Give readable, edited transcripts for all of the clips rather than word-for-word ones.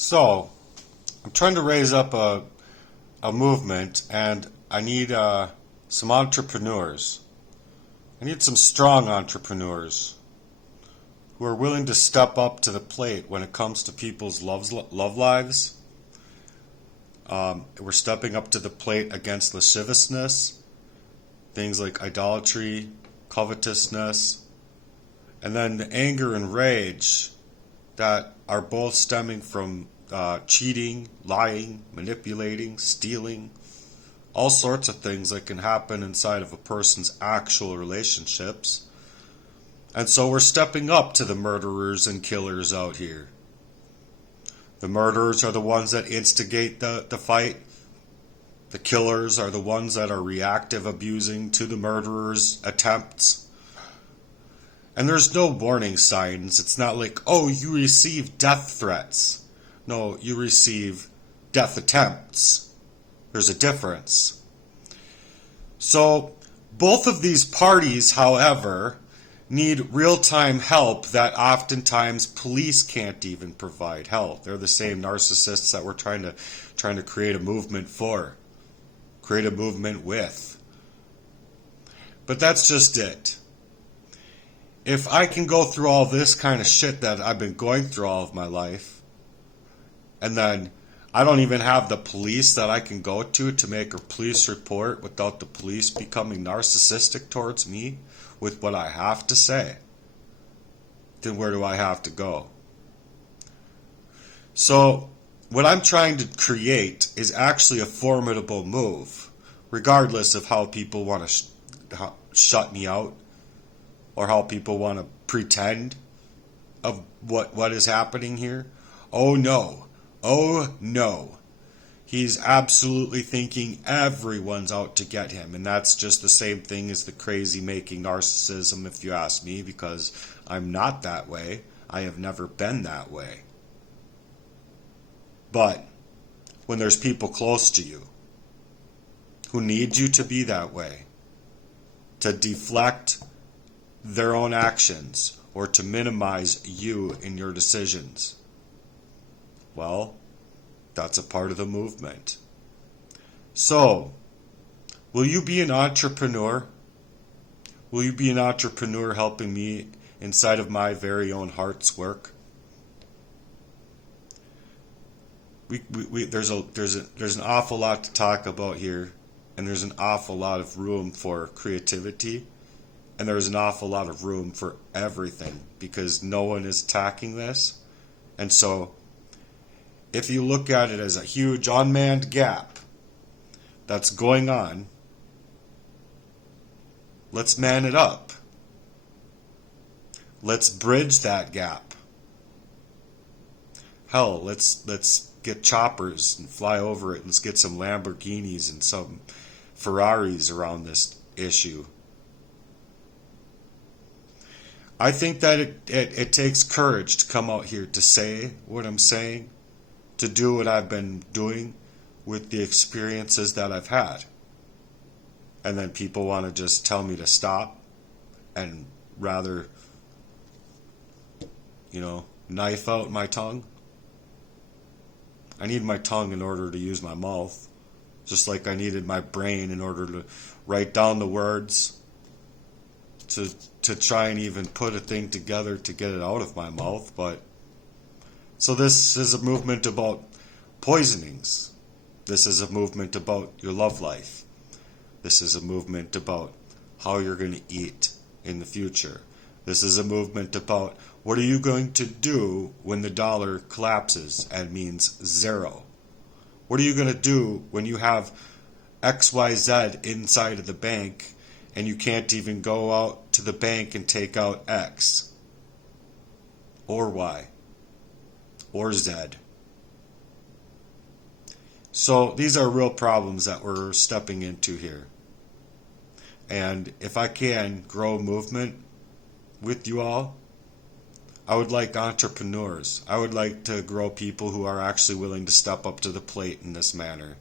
So, I'm trying to raise up a movement, and I need some entrepreneurs. I need some strong entrepreneurs who are willing to step up to the plate when it comes to people's love lives. We're stepping up to the plate against lasciviousness, things like idolatry, covetousness, and then the anger and rage that are both stemming from cheating, lying, manipulating, stealing, all sorts of things that can happen inside of a person's actual relationships. And so we're stepping up to the murderers and killers out here. The murderers are the ones that instigate the fight. The killers are the ones that are reactive, abusing to the murderers' attempts. And there's no warning signs. It's not like, oh, you receive death threats. No, you receive death attempts. There's a difference. So, both of these parties, however, need real-time help that oftentimes police can't even provide help. They're the same narcissists that we're trying to create a movement for, create a movement with. But that's just it. If I can go through all this kind of shit that I've been going through all of my life, and then I don't even have the police that I can go to make a police report without the police becoming narcissistic towards me with what I have to say, then where do I have to go? So what I'm trying to create is actually a formidable move, regardless of how people want to shut me out or how people want to pretend of what is happening here. Oh no. Oh no. He's absolutely thinking everyone's out to get him. And that's just the same thing as the crazy making narcissism, if you ask me, because I'm not that way. I have never been that way. But when there's people close to you who need you to be that way, to deflect their own actions or to minimize you in your decisions, well, that's a part of the movement. So, will you be an entrepreneur? Will you be an entrepreneur helping me inside of my very own heart's work? There's an awful lot to talk about here, and there's an awful lot of room for creativity, and there's an awful lot of room for everything because no one is attacking this. And so, if you look at it as a huge unmanned gap that's going on, let's man it up. Let's bridge that gap. Hell, let's get choppers and fly over it. Let's get some Lamborghinis and some Ferraris around this issue. I think that it takes courage to come out here to say what I'm saying, to do what I've been doing with the experiences that I've had. And then people want to just tell me to stop and rather, knife out my tongue. I need my tongue in order to use my mouth, just like I needed my brain in order to write down the words, to try and even put a thing together to get it out of my mouth. But so this is a movement about poisonings. This is a movement about your love life. This is a movement about how you're going to eat in the future. This is a movement about what are you going to do when the dollar collapses and means zero? What are you going to do when you have XYZ inside of the bank and you can't even go out to the bank and take out X or Y or Z? So these are real problems that we're stepping into here. And if I can grow a movement with you all, I would like entrepreneurs. I would like to grow people who are actually willing to step up to the plate in this manner.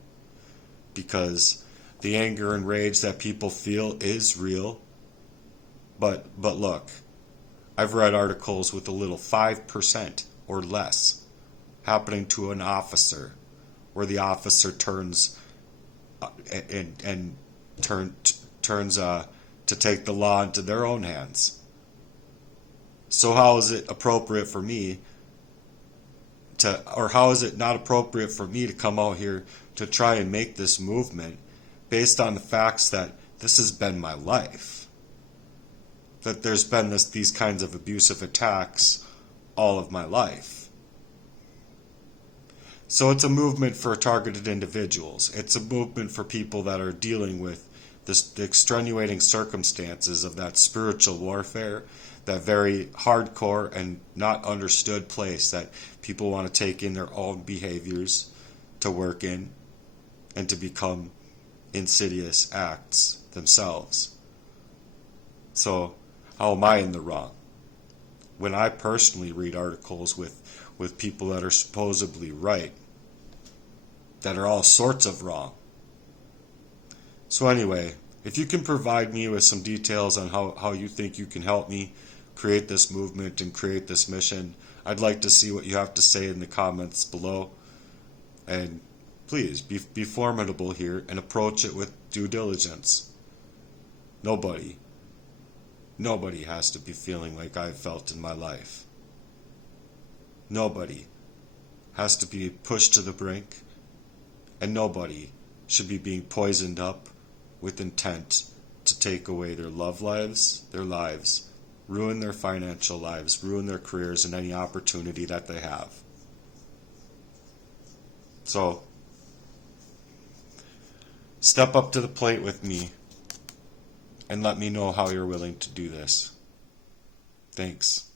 Because the anger and rage that people feel is real. But look, I've read articles with a little 5% or less happening to an officer, where the officer turns turns to take the law into their own hands. So how is it appropriate for me or how is it not appropriate for me to come out here to try and make this movement based on the facts that this has been my life? That there's been these kinds of abusive attacks all of my life. So it's a movement for targeted individuals. It's a movement for people that are dealing with the extenuating circumstances of that spiritual warfare, that very hardcore and not understood place that people want to take in their own behaviors to work in and to become insidious acts themselves. So how am I in the wrong? When I personally read articles with people that are supposedly right, that are all sorts of wrong. So anyway, if you can provide me with some details on how you think you can help me create this movement and create this mission, I'd like to see what you have to say in the comments below. And please be formidable here and approach it with due diligence. Nobody has to be feeling like I've felt in my life. Nobody has to be pushed to the brink, and nobody should be being poisoned up with intent to take away their love lives, their lives, ruin their financial lives, ruin their careers, and any opportunity that they have. So, step up to the plate with me and let me know how you're willing to do this. Thanks.